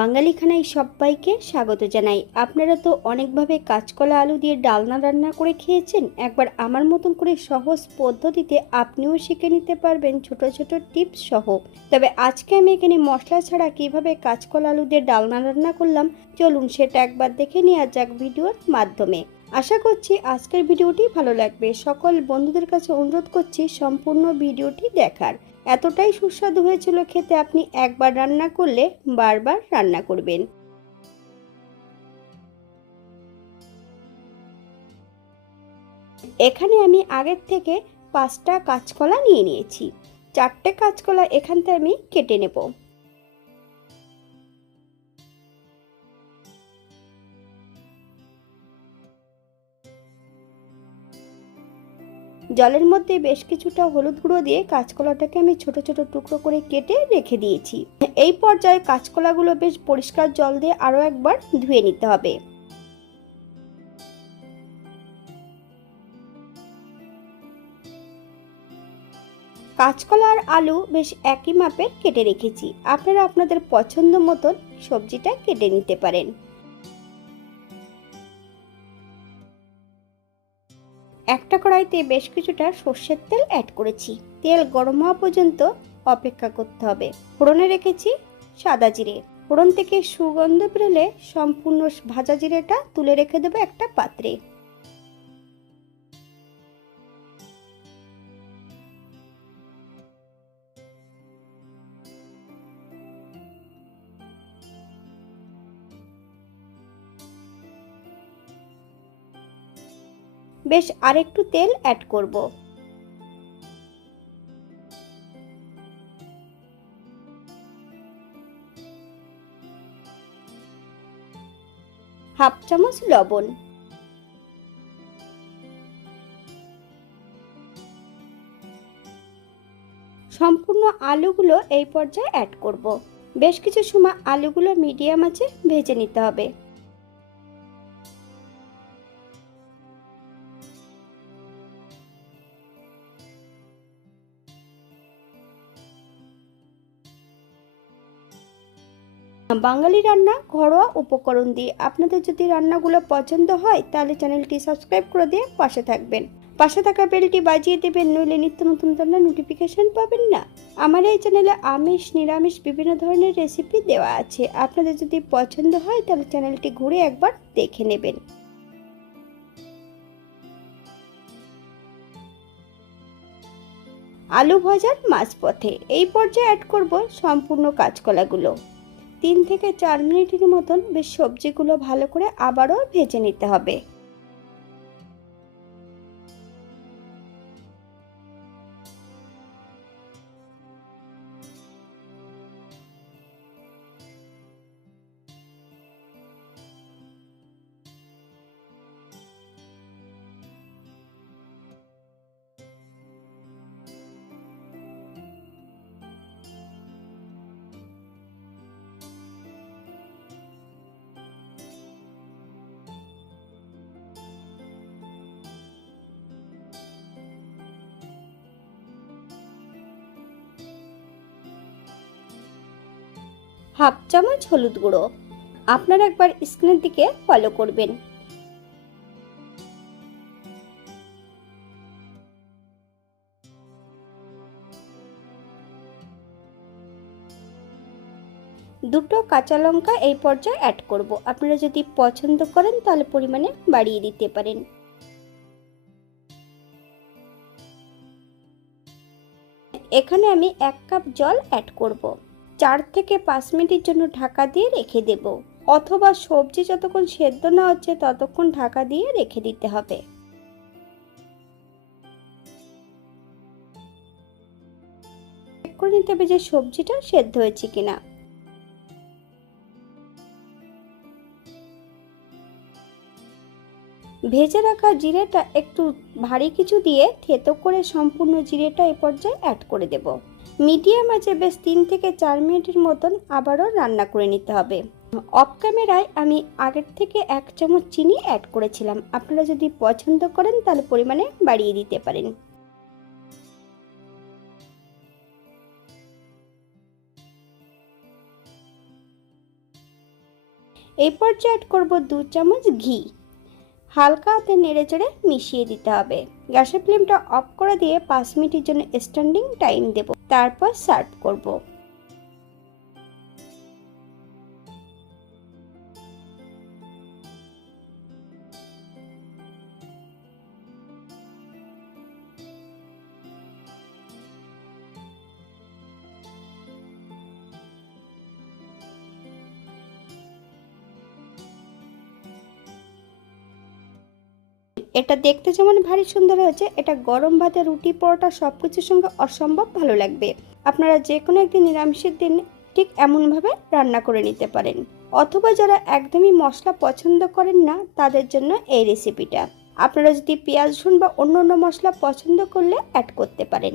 বাঙালি খানায় সবাইকে স্বাগত জানাই। আপনারা তো অনেকভাবে কাঁচকলা আলু দিয়ে ডালনা রান্না করে খেয়েছেন। একবার আমার মতন করে সহজ পদ্ধতিতে আপনিও শিখে নিতে পারবেন ছোট ছোট টিপস সহ। তবে আজকে আমি এখানে মশলা ছাড়া কীভাবে কাঁচকলা আলু দিয়ে ডালনা রান্না করলাম, চলুন সেটা একবার দেখে নেওয়া যাক ভিডিওর মাধ্যমে। আশা করছি আজকের ভিডিওটি ভালো লাগবে। সকল বন্ধুদের কাছে অনুরোধ করছি সম্পূর্ণ ভিডিওটি দেখার। এতটাই সুস্বাদু হয়েছিল খেতে আপনি একবার রান্না করলে বারবার রান্না করবেন। এখানে আমি আগের থেকে পাঁচটা কাঁচকলা নিয়ে নিয়েছি। চারটে কাঁচকলা এখানতে আমি কেটে নেব। জলের মধ্যে বেশ কিছুটা হলুদ গুঁড়ো দিয়ে কাঁচকলাটাকে আমি ছোট ছোট টুকরো করে কেটে রেখে দিয়েছি। এই পর্যায়ে কাঁচকলাগুলো বেশ পরিষ্কার জল দিয়ে আরও একবার ধুয়ে নিতে হবে। কাঁচকলা আর আলু বেশ একই মাপের কেটে রেখেছি। আপনারা আপনাদের পছন্দ মতন সবজিটা কেটে নিতে পারেন। একটা কড়াইতে বেশ কিছুটা সর্ষের তেল অ্যাড করেছি। তেল গরম হওয়া পর্যন্ত অপেক্ষা করতে হবে। ফোড়নে রেখেছি সাদা জিরে। ফোড়ন থেকে সুগন্ধ বেরোলে সম্পূর্ণ ভাজা জিরেটা তুলে রেখে দেবো একটা পাত্রে। বেশ আরেকটু তেল অ্যাড করব। হাফ চামচ লবণ। সম্পূর্ণ আলুগুলো এই পর্যায়ে অ্যাড করব। বেশ কিছু সময় আলুগুলো মিডিয়াম আছে ভেজে নিতে হবে। বাঙালি রান্না ঘরোয়া উপকরণ দিয়ে আপনাদের যদি রান্নাগুলো পছন্দ হয়, তাহলে চ্যানেলটি সাবস্ক্রাইব করে দিয়ে পাশে থাকবেন। পাশে থাকা বেলটি বাজিয়ে দেবেন, নইলে নিত্য নতুন রান্নার নোটিফিকেশন পাবেন না। আমার এই চ্যানেলে আমিষ, নিরামিষ, বিভিন্ন ধরনের রেসিপি দেওয়া আছে। আপনাদের যদি পছন্দ হয়, তাহলে চ্যানেলটি ঘুরে একবার দেখে নেবেন। আলু ভাজার মাঝপথে এই পর্যায়ে অ্যাড করব সম্পূর্ণ কাঁচকলাগুলো। তিন থেকে চার মিনিটের মতন বেশ সবজিগুলো ভালো করে আবারও ভেজে নিতে হবে। হাফ চামচ হলুদ গুঁড়ো। আপনারা একবার স্ক্রিনের দিকে ফলো করবেন। দুটো কাঁচা লঙ্কা এই পর্যায়ে অ্যাড করব। আপনারা যদি পছন্দ করেন, তাহলে পরিমাণে বাড়িয়ে দিতে পারেন। এখানে আমি এক কাপ জল অ্যাড করব। চার থেকে পাঁচ মিনিটের জন্য ঢাকা দিয়ে রেখে দেব। অথবা সবজি যতক্ষণ সেদ্ধ না হচ্ছে ততক্ষণ ঢাকা দিয়ে রেখে দিতে হবে। করে নিতে হবে যে সবজিটা সেদ্ধ হয়েছে কিনা। ভেজে রাখা জিরেটা একটু ভারী কিছু দিয়ে থেতো করে সম্পূর্ণ জিরেটা এ পর্যায়ে অ্যাড করে দেব। মিডিয়াম আছে বেশ তিন থেকে চার মিনিটের মতন আবারও রান্না করে নিতে হবে। অফ ক্যামেরায় আমি আগের থেকে এক চামচ চিনি অ্যাড করেছিলাম। আপনারা যদি পছন্দ করেন তাহলে পরিমাণে বাড়িয়ে দিতে পারেন। এই পর্যায়ে অ্যাড করব দু চামচ ঘি। হালকা হাতে নেড়ে চেড়ে মিশিয়ে দিতে হবে। গ্যাসের ফ্লেমটা অফ করে দিয়ে পাঁচ মিনিটের জন্য স্ট্যান্ডিং টাইম দেব। তারপর সার্ভ করব। এটা দেখতে যেমন ভারী সুন্দর হয়েছে, এটা গরম ভাতে রুটি, পরোটা সব কিছুর সঙ্গে অসম্ভব ভালো লাগবে। আপনারা যে কোনো একদিন নিরামিষের দিন ঠিক এমনভাবে রান্না করে নিতে পারেন। অথবা যারা একদমই মশলা পছন্দ করেন না, তাদের জন্য এই রেসিপিটা আপনারা যদি পেঁয়াজ, রসুন বা অন্য অন্য মশলা পছন্দ করলে অ্যাড করতে পারেন।